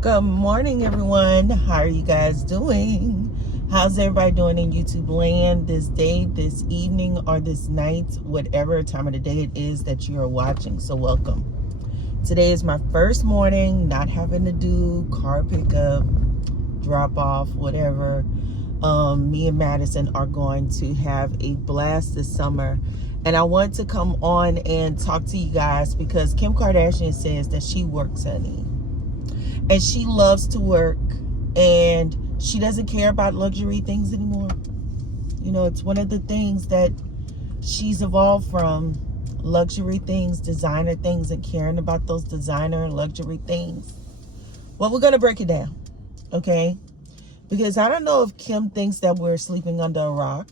Good morning, everyone. How are you guys doing? How's everybody doing in YouTube land this day, this evening, or this night, whatever time of the day it is that you are watching? So welcome. Today is my first morning, not having to do car pickup, drop off, whatever. Me and Madison are going to have a blast this summer. And I want to come on and talk to you guys because Kim Kardashian says that she works, honey. And she loves to work, and she doesn't care about luxury things anymore. You know, it's one of the things that she's evolved from: luxury things, designer things, and caring about those designer and luxury things. Well, we're going to break it down, okay? Because I don't know if Kim thinks that we're sleeping under a rock,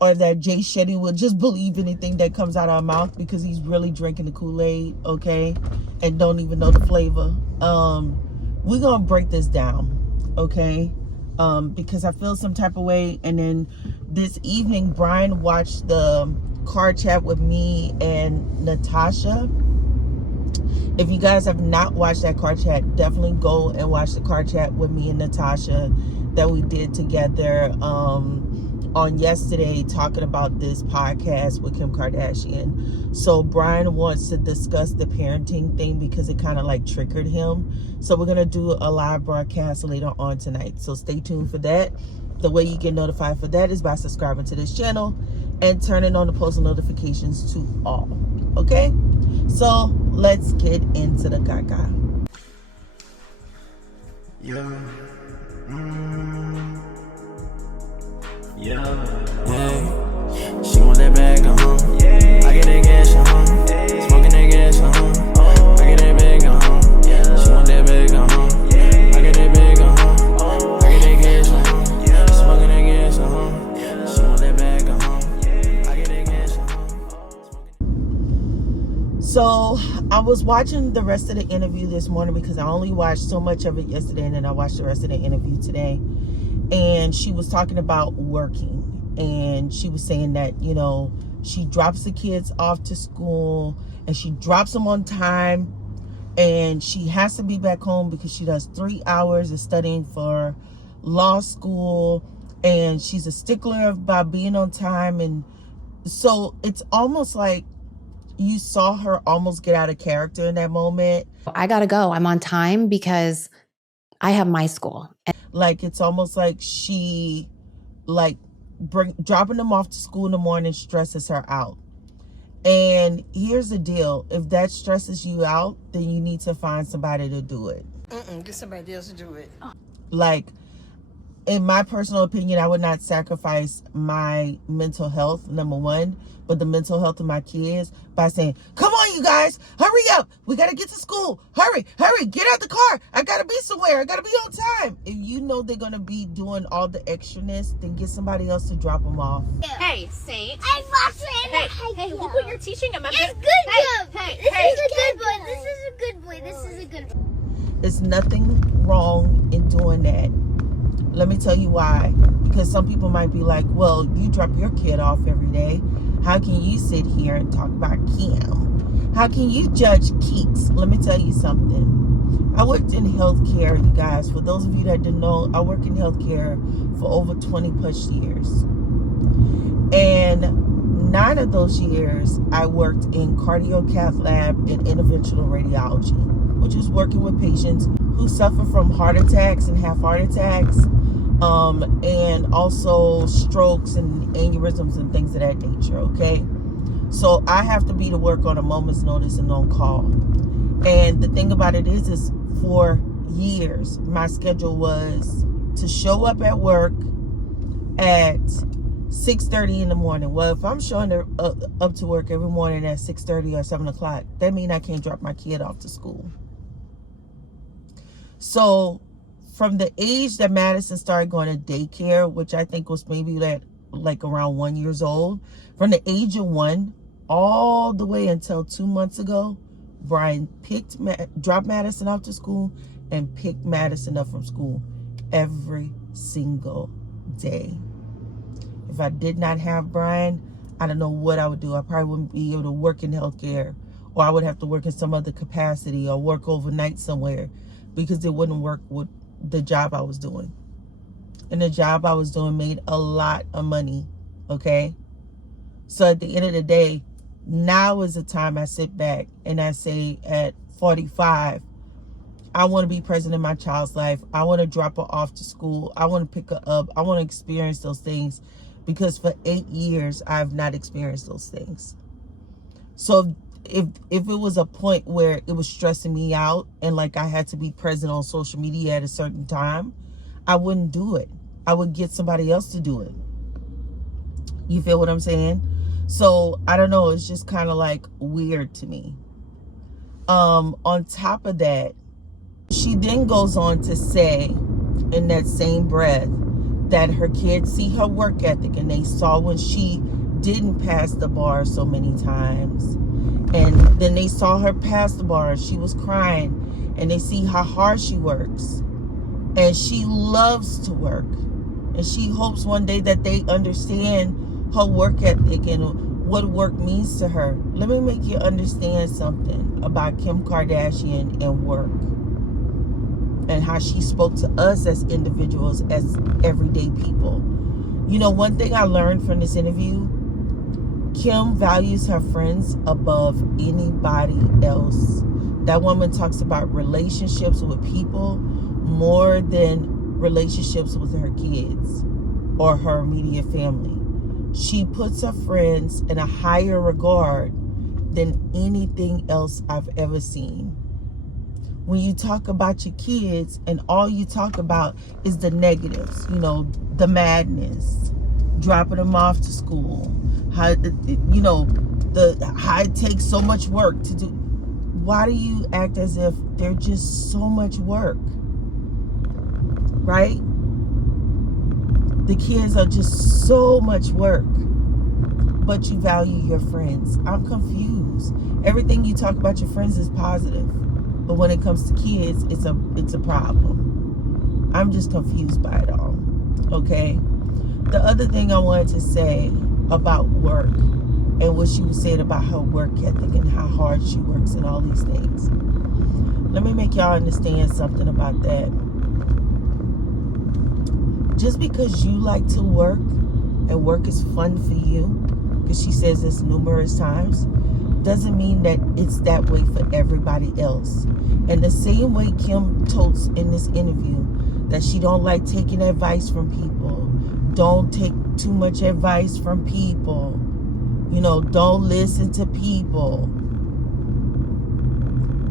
or that Jay Shetty will just believe anything that comes out of our mouth because he's really drinking the Kool-Aid, okay, and don't even know the flavor. We're gonna break this down, okay, because I feel some type of way. And then this evening, Brian watched the car chat with me and Natasha. If you guys have not watched that car chat, definitely go and watch the car chat with me and Natasha that we did together on yesterday, talking about this podcast with Kim Kardashian. So Brian wants to discuss the parenting thing because it kind of like triggered him. So we're going to do a live broadcast later on tonight. So stay tuned for that. The way you get notified for that is by subscribing to this channel and turning on the post notifications to all. Okay? So let's get into the gaga. Yeah. Yeah. She want that bag, I get that gas, smoking that gas, I get that bag, she want that bag, I get that bag, I get that gas, smoking that gas, she want that bag, I get that gas, So I was watching the rest of the interview this morning because I only watched so much of it yesterday, and then I watched the rest of the interview today. And she was talking about working, and she was saying that, you know, she drops the kids off to school and she drops them on time, and she has to be back home because she does 3 hours of studying for law school, and she's a stickler about being on time. And so it's almost like you saw her almost get out of character in that moment. I gotta go. I'm on time because I have my school. Like, it's almost like she, like, dropping them off to school in the morning stresses her out. And here's the deal: if that stresses you out, then you need to find somebody to do it. Get somebody else to do it. Like, in my personal opinion, I would not sacrifice my mental health, number one, but the mental health of my kids by saying, come on, you guys, hurry up. We got to get to school. Hurry, get out the car. I got to be somewhere. I got to be on time. If you know they're going to be doing all the extraness, then get somebody else to drop them off. Hey, Saint. I'm watching. Hey, look what you're teaching him. It's good job. This is a good boy. This is a good boy. This is a good boy. There's nothing wrong in doing that. Let me tell you why. Because some people might be like, well, you drop your kid off every day. How can you sit here and talk about Kim? How can you judge Keeks? Let me tell you something. I worked in healthcare, you guys. For those of you that didn't know, I worked in healthcare for over 20 plus years. And 9 of those years, I worked in cardio cath lab and interventional radiology, which is working with patients who suffer from heart attacks and have heart attacks, and also strokes and aneurysms and things of that nature, okay? So I have to be to work on a moment's notice and on call. And the thing about it is for years, my schedule was to show up at work at 6:30 in the morning. Well, if I'm showing up to work every morning at 6:30 or 7 o'clock, that means I can't drop my kid off to school. So from the age that Madison started going to daycare, which I think was maybe like around 1 year old, from the age of 1 all the way until 2 months ago, Brian dropped Madison off to school and picked Madison up from school every single day. If I did not have Brian, I don't know what I would do. I probably wouldn't be able to work in healthcare or I would have to work in some other capacity or work overnight somewhere because it wouldn't work with the job I was doing. And the job I was doing made a lot of money, okay? So at the end of the day, now is the time I sit back and I say at 45, I want to be present in my child's life. I want to drop her off to school. I want to pick her up. I want to experience those things because for 8 years, I've not experienced those things. So if it was a point where it was stressing me out and like I had to be present on social media at a certain time, I wouldn't do it. I would get somebody else to do it. You feel what I'm saying? So I don't know. It's just kind of like weird to me. On top of that, she then goes on to say in that same breath that her kids see her work ethic and they saw when she didn't pass the bar so many times. And then they saw her pass the bar and she was crying and they see how hard she works. And she loves to work. And she hopes one day that they understand her work ethic and what work means to her. Let me make you understand something about Kim Kardashian and work. And how she spoke to us as individuals, as everyday people. You know, one thing I learned from this interview, Kim values her friends above anybody else. That woman talks about relationships with people more than relationships with her kids or her immediate family. She puts her friends in a higher regard than anything else I've ever seen. When you talk about your kids and all you talk about is the negatives, you know, the madness, dropping them off to school, how, you know, how it takes so much work to do. Why do you act as if they're just so much work, right? The kids are just so much work, but you value your friends. I'm confused. Everything you talk about your friends is positive. But when it comes to kids, it's a problem. I'm just confused by it all, okay? The other thing I wanted to say about work and what she was saying about her work ethic and how hard she works and all these things. Let me make y'all understand something about that. Just because you like to work and work is fun for you, because she says this numerous times, doesn't mean that it's that way for everybody else. And the same way Kim told in this interview that she don't like taking advice from people. Don't take too much advice from people. You know, don't listen to people.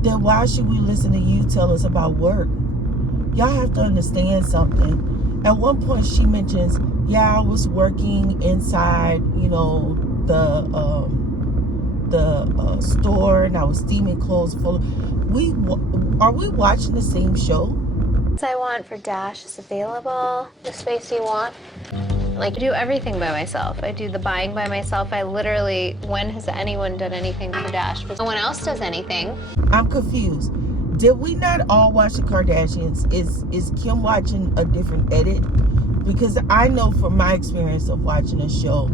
Then why should we listen to you tell us about work? Y'all have to understand something. At one point she mentions, yeah, I was working inside, you know, the store and I was steaming clothes full of, are we watching the same show? I want for Dash is available. The space you want. Like, I do everything by myself. I do the buying by myself. I literally, when has anyone done anything for Dash? But no one else does anything. I'm confused. Did we not all watch the Kardashians? Is Kim watching a different edit? Because I know from my experience of watching a show,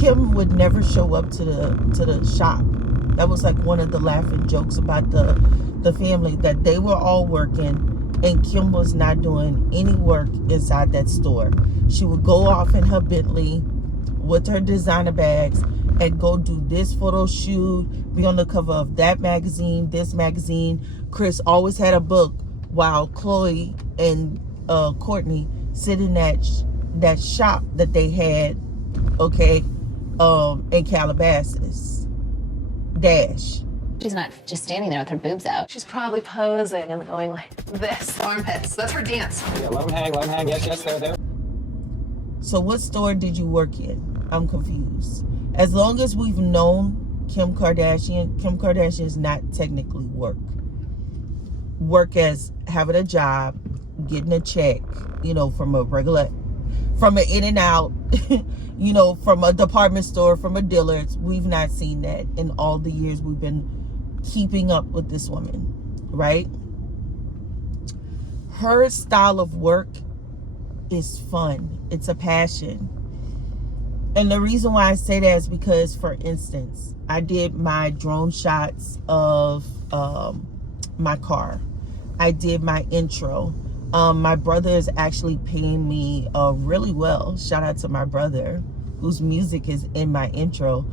Kim would never show up to the shop. That was like one of the laughing jokes about the family, that they were all working and Kim was not doing any work inside that store. She would go off in her Bentley with her designer bags and go do this photo shoot, be on the cover of that magazine, this magazine. Chris always had a book while Khloe and Kourtney sit in that shop that they had, okay, in Calabasas. Dash. She's not just standing there with her boobs out. She's probably posing and going like this. Armpits. That's her dance. Yeah, let him hang. Yes, there. So what store did you work in? I'm confused. As long as we've known Kim Kardashian is not technically work. Work as having a job, getting a check, you know, from an in and out, you know, from a department store, from a Dillard's. We've not seen that in all the years we've been keeping up with this woman, right? Her style of work is fun. It's a passion. And the reason why I say that is because, for instance, I did my drone shots of my car. I did my intro. My brother is actually paying me really well. Shout out to my brother, whose music is in my intro.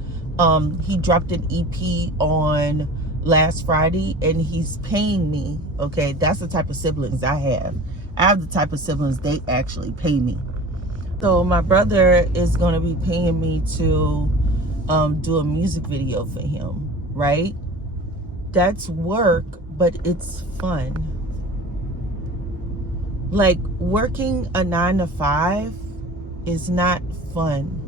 He dropped an EP on last Friday, and he's paying me. Okay, that's the type of siblings I have. I have the type of siblings they actually pay me. So my brother is going to be paying me to do a music video for him, right? That's work, but it's fun. Like, working a 9-to-5 is not fun.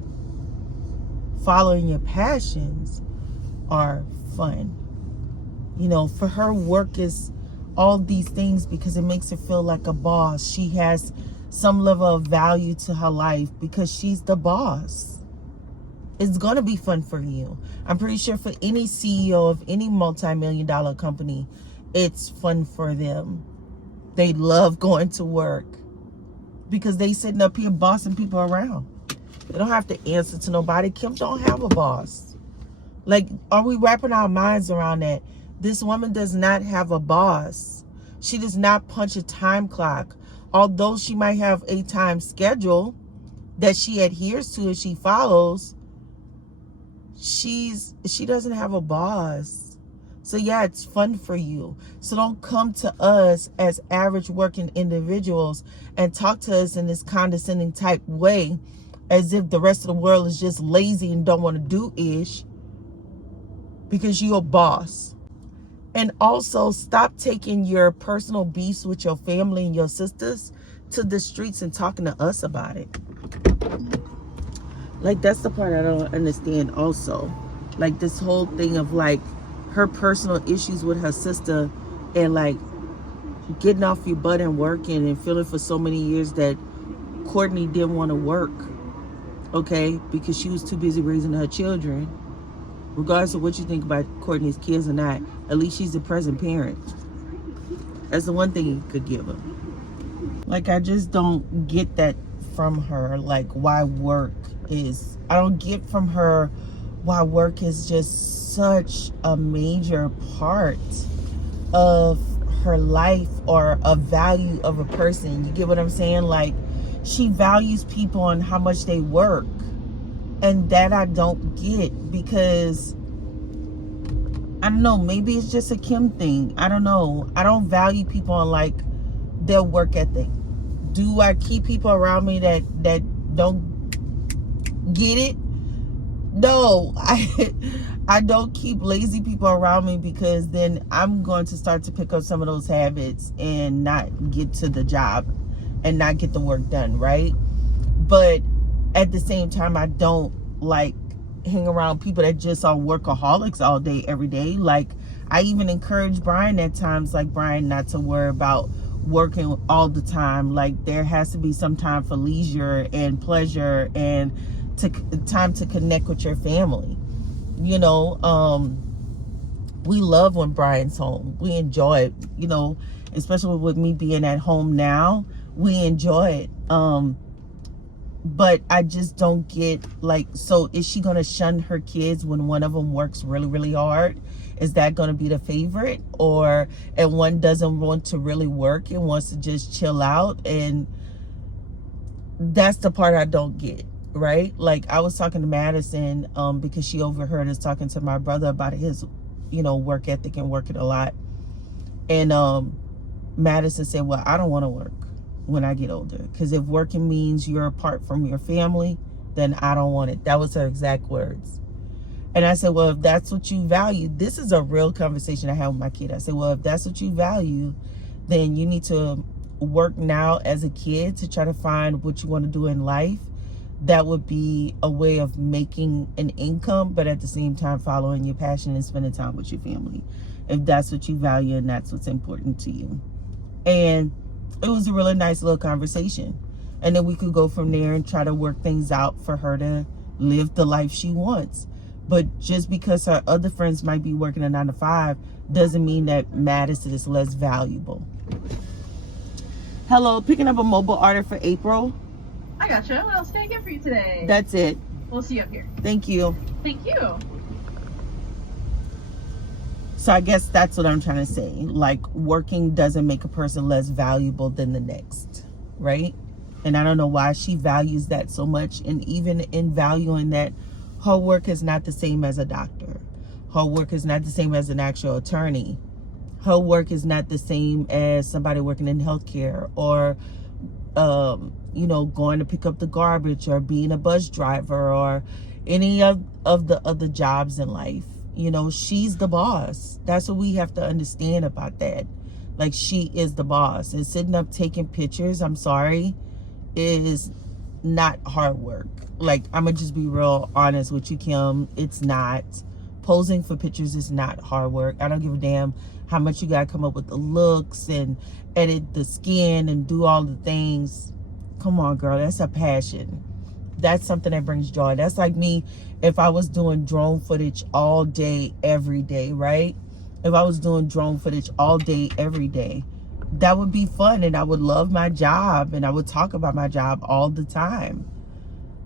Following your passions are fun. You know, for her, work is all these things because it makes her feel like a boss. She has some level of value to her life because she's the boss. It's gonna be fun for you. I'm pretty sure for any CEO of any multi-million-dollar company, it's fun for them. They love going to work because they sitting up here bossing people around. They don't have to answer to nobody. Kim don't have a boss. Like, are we wrapping our minds around that? This woman does not have a boss. She does not punch a time clock. Although she might have a time schedule that she adheres to and she follows, she doesn't have a boss. So yeah, it's fun for you. So don't come to us as average working individuals and talk to us in this condescending type way as if the rest of the world is just lazy and don't want to do ish because you're a boss. And also, stop taking your personal beefs with your family and your sisters to the streets and talking to us about it. Like, that's the part I don't understand also. Like, this whole thing of, like, her personal issues with her sister and, like, getting off your butt and working and feeling for so many years that Courtney didn't want to work, okay, because she was too busy raising her children. Regardless of what you think about Courtney's kids or not, at least she's a present parent. That's the one thing you could give her. Like, I just don't get that from her, like, why work is... I don't get from her why work is just such a major part of her life or a value of a person. You get what I'm saying? Like, she values people on how much they work. And that I don't get because, I don't know, maybe it's just a Kim thing. I don't know. I don't value people on, like, their work ethic. Do I keep people around me that don't get it? No, I don't keep lazy people around me because then I'm going to start to pick up some of those habits and not get to the job and not get the work done, right? But at the same time, I don't like hang around people that just are workaholics all day, every day. Like, I even encourage Brian at times, like, Brian, not to worry about working all the time. Like, there has to be some time for leisure and pleasure and time to connect with your family. You know, we love when Brian's home. We enjoy it, you know, especially with me being at home now. We enjoy it. But I just don't get, like, so is she going to shun her kids when one of them works really, really hard? Is that going to be the favorite? And one doesn't want to really work and wants to just chill out? And that's the part I don't get, right? Like, I was talking to Madison because she overheard us talking to my brother about his, you know, work ethic and working a lot. And Madison said, well, I don't want to work when I get older, because if working means you're apart from your family, then I don't want it. That was her exact words. And I said, well, if that's what you value, this is a real conversation I had with my kid. I said, well, if that's what you value, then you need to work now as a kid to try to find what you want to do in life. That would be a way of making an income, but at the same time following your passion and spending time with your family, if that's what you value and that's what's important to you. And it was a really nice little conversation. And then we could go from there and try to work things out for her to live the life she wants. But just because her other friends might be working a 9-to-5 doesn't mean that Madison is less valuable. Hello, picking up a mobile order for April. I gotcha. What else can I get for you today? That's it. We'll see you up here. Thank you. Thank you. So I guess that's what I'm trying to say. Like, working doesn't make a person less valuable than the next, right? And I don't know why she values that so much. And even in valuing that, her work is not the same as a doctor. Her work is not the same as an actual attorney. Her work is not the same as somebody working in healthcare or, you know, going to pick up the garbage or being a bus driver or any of the other jobs in life. You know, she's the boss. That's what we have to understand about that. Like, she is the boss. And sitting up taking pictures, I'm sorry, is not hard work. Like, I'm gonna just be real honest with you, Kim. It's not. Posing for pictures is not hard work. I don't give a damn how much you gotta come up with the looks and edit the skin and do all the things. Come on, girl, that's a passion. That's something that brings joy. That's like me if I was doing drone footage all day, every day, right? If I was doing drone footage all day, every day, that would be fun, and I would love my job, and I would talk about my job all the time.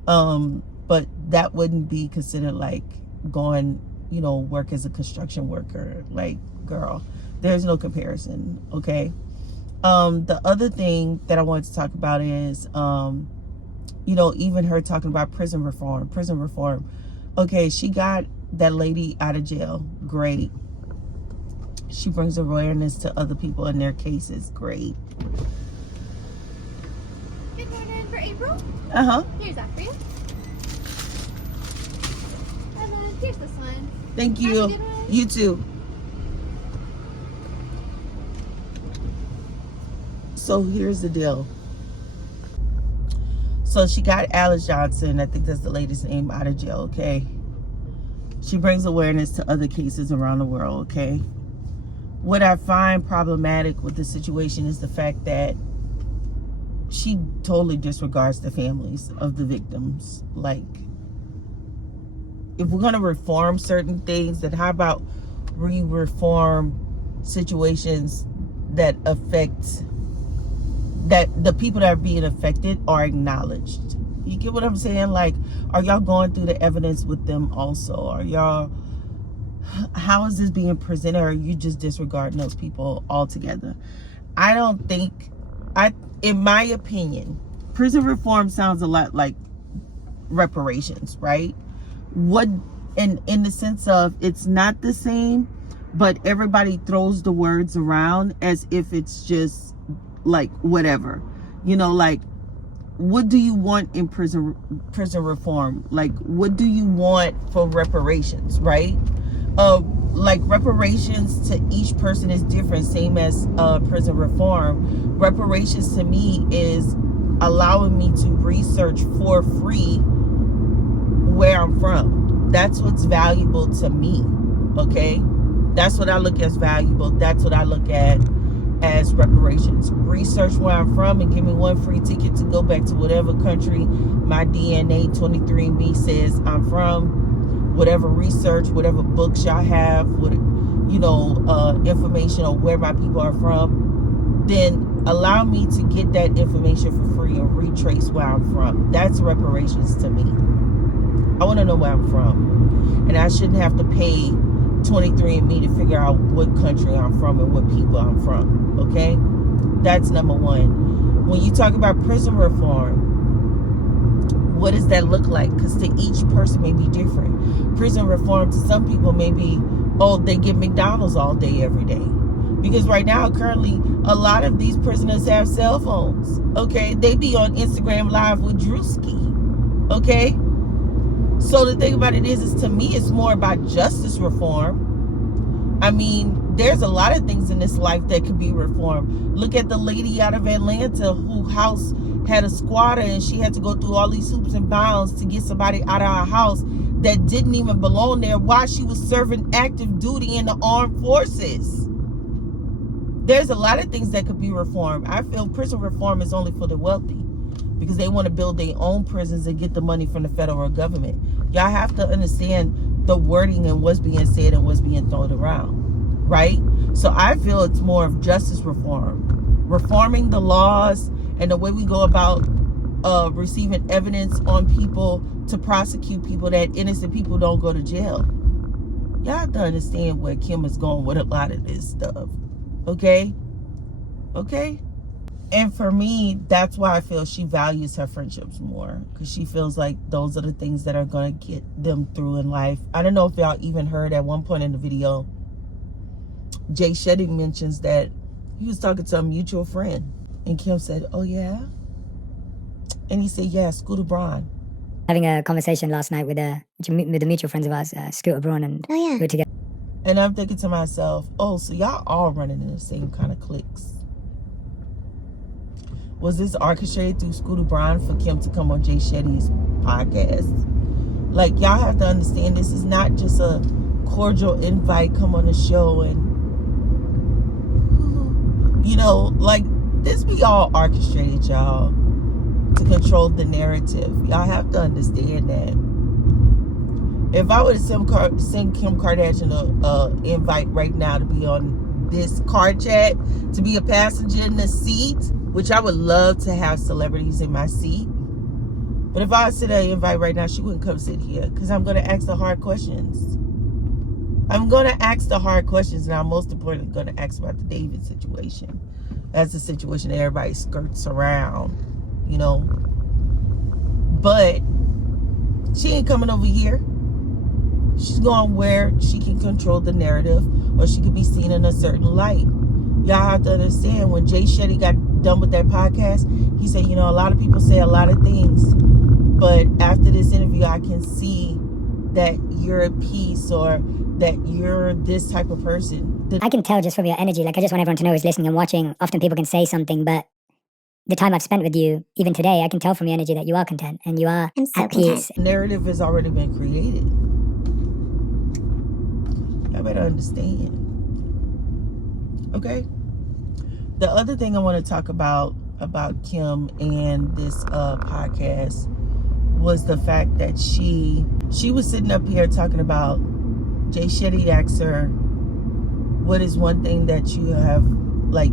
But that wouldn't be considered like going, you know, work as a construction worker. Like, girl, there's no comparison, okay? The other thing that I wanted to talk about is, you know, even her talking about prison reform. Okay, she got that lady out of jail. Great. She brings awareness to other people in their cases. Great. Good morning for April. Uh-huh. Here's that for you. And then here's this one. Thank Have a you. good one. You too. So here's the deal. So she got Alice Johnson, I think that's the lady's name, out of jail, okay? She brings awareness to other cases around the world, okay? What I find problematic with the situation is the fact that she totally disregards the families of the victims. Like, if we're gonna reform certain things, then how about reform situations that affect, that the people that are being affected are acknowledged. You get what I'm saying? Like, are y'all going through the evidence with them also? Are y'all, how is this being presented? Or are you just disregarding those people altogether? I don't think, in my opinion, prison reform sounds a lot like reparations, right? What, in the sense of, it's not the same, but everybody throws the words around as if it's just like whatever, you know, like, what do you want in prison reform? Like, what do you want for reparations, right? Like, reparations to each person is different, same as prison reform. Reparations to me is allowing me to research for free where I'm from. That's what's valuable to me, okay? That's what I look as valuable. That's what I look at as reparations. Research where I'm from and give me one free ticket to go back to whatever country my DNA 23andMe says I'm from. Whatever research, whatever books y'all have, what, you know, information on where my people are from, then allow me to get that information for free and retrace where I'm from. That's reparations to me. I want to know where I'm from, and I shouldn't have to pay 23andMe to figure out what country I'm from and what people I'm from, okay? That's number one. When you talk about prison reform, what does that look like? Because to each person may be different. Prison reform to some people may be, oh, they get McDonald's all day, every day. Because right now, currently, a lot of these prisoners have cell phones, okay? They be on Instagram Live with Drewski, okay? So the thing about it is to me, it's more about justice reform. I mean, there's a lot of things in this life that could be reformed. Look at the lady out of Atlanta whose house had a squatter, and she had to go through all these hoops and bounds to get somebody out of her house that didn't even belong there while she was serving active duty in the armed forces. There's a lot of things that could be reformed. I feel prison reform is only for the wealthy, because they want to build their own prisons and get the money from the federal government. Y'all have to understand the wording and what's being said and what's being thrown around, right? So I feel it's more of justice reform. Reforming the laws and the way we go about receiving evidence on people to prosecute people, that innocent people don't go to jail. Y'all have to understand where Kim is going with a lot of this stuff. Okay? Okay? And for me, that's why I feel she values her friendships more, because she feels like those are the things that are going to get them through in life. I don't know if y'all even heard at one point in the video, Jay Shetty mentions that he was talking to a mutual friend, and Kim said, "Oh yeah?" And he said, "Yeah, Scooter Braun." Having a conversation last night with the mutual friends of ours, Scooter Braun, and we were together. And I'm thinking to myself, oh, so y'all all running in the same kind of cliques. Was this orchestrated through Scooter Braun for Kim to come on Jay Shetty's podcast? Like, y'all have to understand, this is not just a cordial invite, come on the show and, you know, like, this be all orchestrated, y'all, to control the narrative. Y'all have to understand that. If I were to send Kim Kardashian an invite right now to be on this car chat, to be a passenger in the seat, which I would love to have celebrities in my seat. But if I sent an invite right now, she wouldn't come sit here, because I'm going to ask the hard questions. I'm going to ask the hard questions, and I'm most importantly going to ask about the David situation. That's the situation that everybody skirts around, you know. But she ain't coming over here. She's going where she can control the narrative, or she could be seen in a certain light. Y'all have to understand, when Jay Shetty got done with that podcast, he said, you know, a lot of people say a lot of things, but after this interview, I can see that you're at peace, or that you're this type of person. I can tell just from your energy. Like, I just want everyone to know who's listening and watching. Often people can say something, but the time I've spent with you, even today, I can tell from your energy that you are content and you are at peace. Narrative has already been created. I better understand. Okay? The other thing I want to talk about Kim and this podcast was the fact that she was sitting up here talking about, Jay Shetty asked her, what is one thing that you have like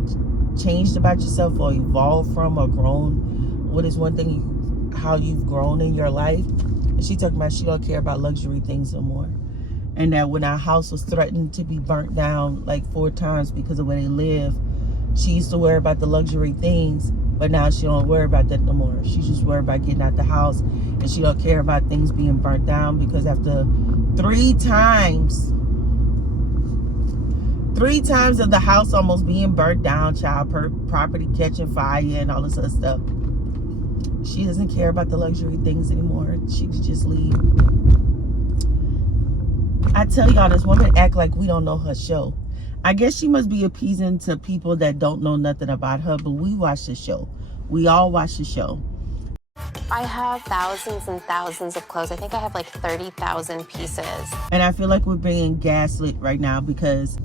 changed about yourself, or evolved from, or grown? What is one thing how you've grown in your life? And she talking about she don't care about luxury things no more. And that when our house was threatened to be burnt down like 4 times because of where they live, she used to worry about the luxury things, but now she don't worry about that no more. She just worry about getting out the house, and she don't care about things being burnt down, because after 3 times of the house almost being burnt down, child property catching fire and all this other stuff, she doesn't care about the luxury things anymore. She could just leave. I tell y'all, this woman act like we don't know her show. I guess she must be appeasing to people that don't know nothing about her, but we watch the show. We all watch the show. I have thousands and thousands of clothes. I think I have like 30,000 pieces. And I feel like we're being gaslit right now, because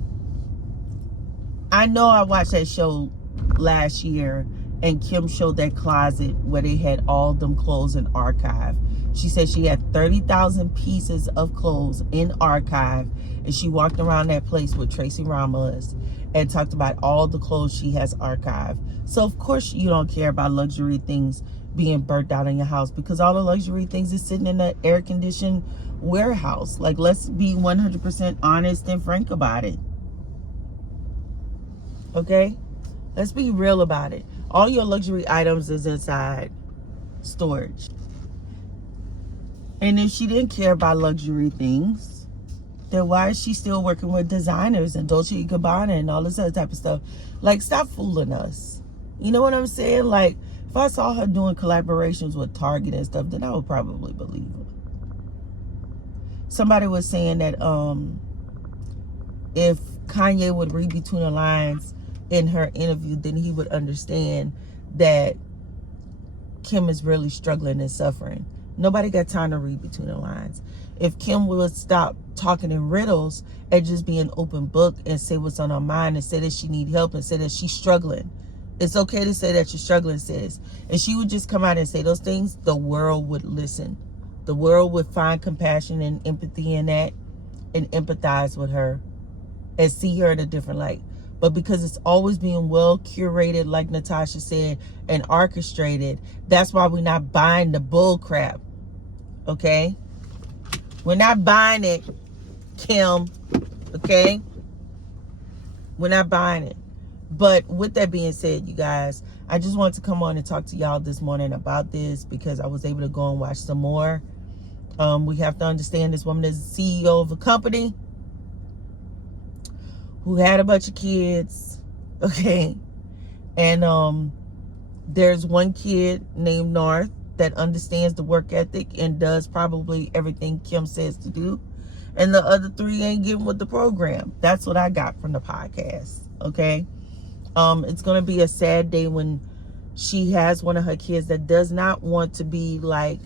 I know I watched that show last year, and Kim showed that closet where they had all them clothes in archive. She said she had 30,000 pieces of clothes in archive, and she walked around that place with Tracy Ramos and talked about all the clothes she has archived. So of course you don't care about luxury things being burnt out in your house, because all the luxury things is sitting in an air-conditioned warehouse. Like, let's be 100% honest and frank about it. Okay? Let's be real about it. All your luxury items is inside storage. And if she didn't care about luxury things, then why is she still working with designers and Dolce & Gabbana and all this other type of stuff? Like, stop fooling us. You know what I'm saying? Like, if I saw her doing collaborations with Target and stuff, then I would probably believe her. Somebody was saying that if Kanye would read between the lines in her interview, then he would understand that Kim is really struggling and suffering. Nobody got time to read between the lines. If Kim would stop talking in riddles and just be an open book and say what's on her mind, and say that she need help, and say that she's struggling. It's okay to say that you're struggling, sis. And she would just come out and say those things, the world would listen. The world would find compassion and empathy in that, and empathize with her and see her in a different light. But because it's always being well curated, like Natasha said, and orchestrated, that's why we're not buying the bull crap. Okay? We're not buying it, Kim. Okay? We're not buying it. But with that being said, you guys, I just wanted to come on and talk to y'all this morning about this because I was able to go and watch some more. We have to understand this woman is the CEO of a company who had a bunch of kids, okay? And there's one kid named North that understands the work ethic and does probably everything Kim says to do. And the other 3 ain't getting with the program. That's what I got from the podcast, okay? It's going to be a sad day when she has one of her kids that does not want to be like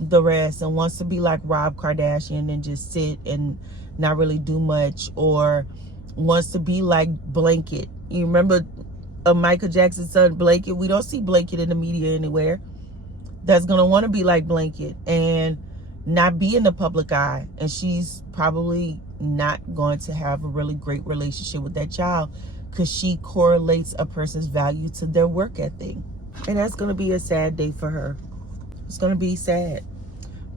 the rest and wants to be like Rob Kardashian and just sit and not really do much, or wants to be like Blanket. You remember Michael Jackson's son Blanket? We don't see Blanket in the media anywhere. That's going to want to be like Blanket and not be in the public eye. And she's probably not going to have a really great relationship with that child because she correlates a person's value to their work ethic. And that's going to be a sad day for her. It's going to be sad.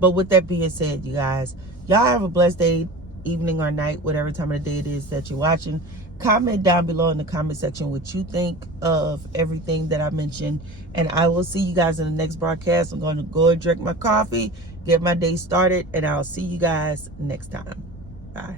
But with that being said, you guys, y'all have a blessed day, evening or night, whatever time of the day it is that you're watching. Comment down below in the comment section what you think of everything that I mentioned. And I will see you guys in the next broadcast. I'm going to go and drink my coffee, get my day started, and I'll see you guys next time. Bye.